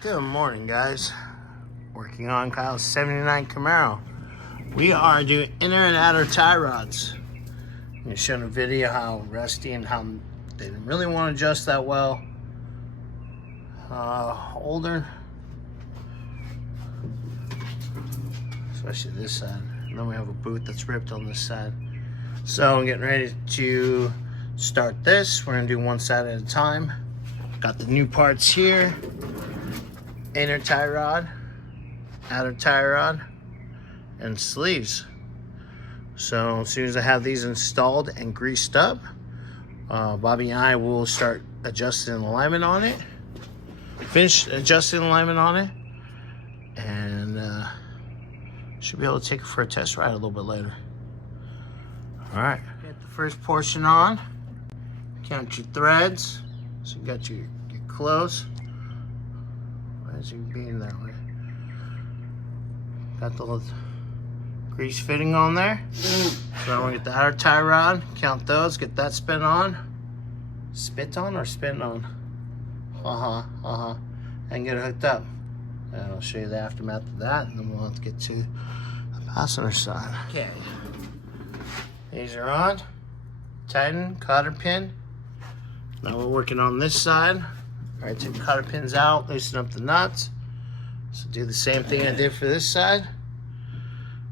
Good morning, guys. Working on Kyle's 79 Camaro. We are doing inner and outer tie rods. I'm going to show a video how rusty and how they didn't really want to adjust that well. Older, especially this side. And then we have a boot that's ripped on this side. So I'm getting ready to start this. We're going to do one side at a time. Got the new parts here. Inner tie rod, outer tie rod, and sleeves. So as soon as I have these installed and greased up, Bobby and I will start adjusting alignment on it, finish adjusting alignment on it, and should be able to take it for a test ride a little bit later. All right, get the first portion on, count your threads. So you got your clothes. As you being that way. Got the little grease fitting on there. So I'm gonna get the outer tie rod, count those, get that spin on. Spit on or spin on? And get it hooked up. And I'll show you the aftermath of that, and then we'll have to get to the passenger side. Okay. These are on. Tighten, cotter pin. Now we're working on this side. All right, take the cotter pins out, loosen up the nuts. So do the same thing I did for this side.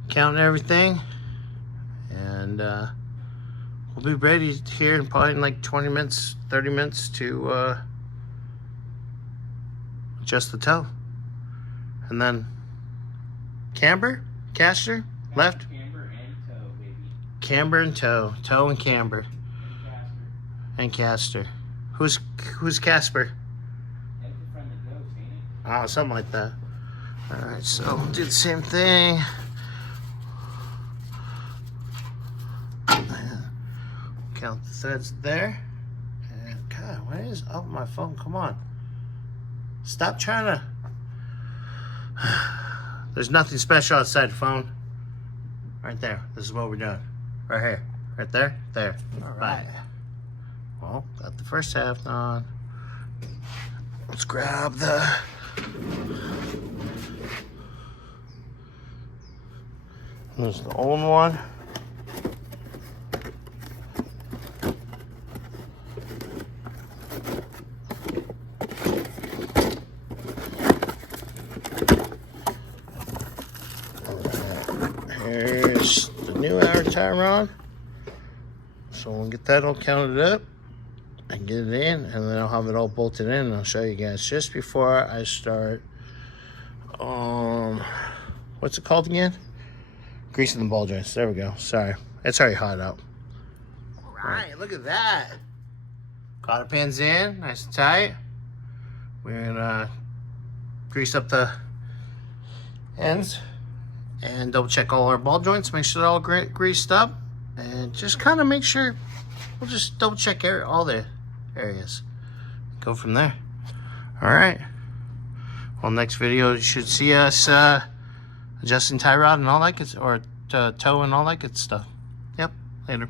Count everything. And we'll be ready here in probably in like 20 minutes, 30 minutes to adjust the toe. And then camber, caster, left. Camber and toe, baby. Camber and toe, toe and camber. And caster. Who's Casper? Oh, something like that. Alright, so we'll do the same thing. Count the threads there. And God, what is up with my phone? Come on. Stop trying to. There's nothing special outside the phone. Right there. This is what we're doing. Right here. Right there. There. Alright. Well, got the first half done. Let's grab the. There's the old one. Here's the new outer tie rod. So we'll get that all counted up and get it in, and then I'll have it all bolted in, and I'll show you guys just before I start what's it called again? Greasing the ball joints. There we go. Sorry, it's already hot out. All right, look at that. Cotter pins in, nice and tight. We're gonna grease up the ends and double check all our ball joints, make sure they're all greased up, and just kind of make sure. We'll just double check all the areas. Go from there. All right. Well, next video you should see us adjusting tie rod and all that good, or toe and all that good stuff. Yep. Later.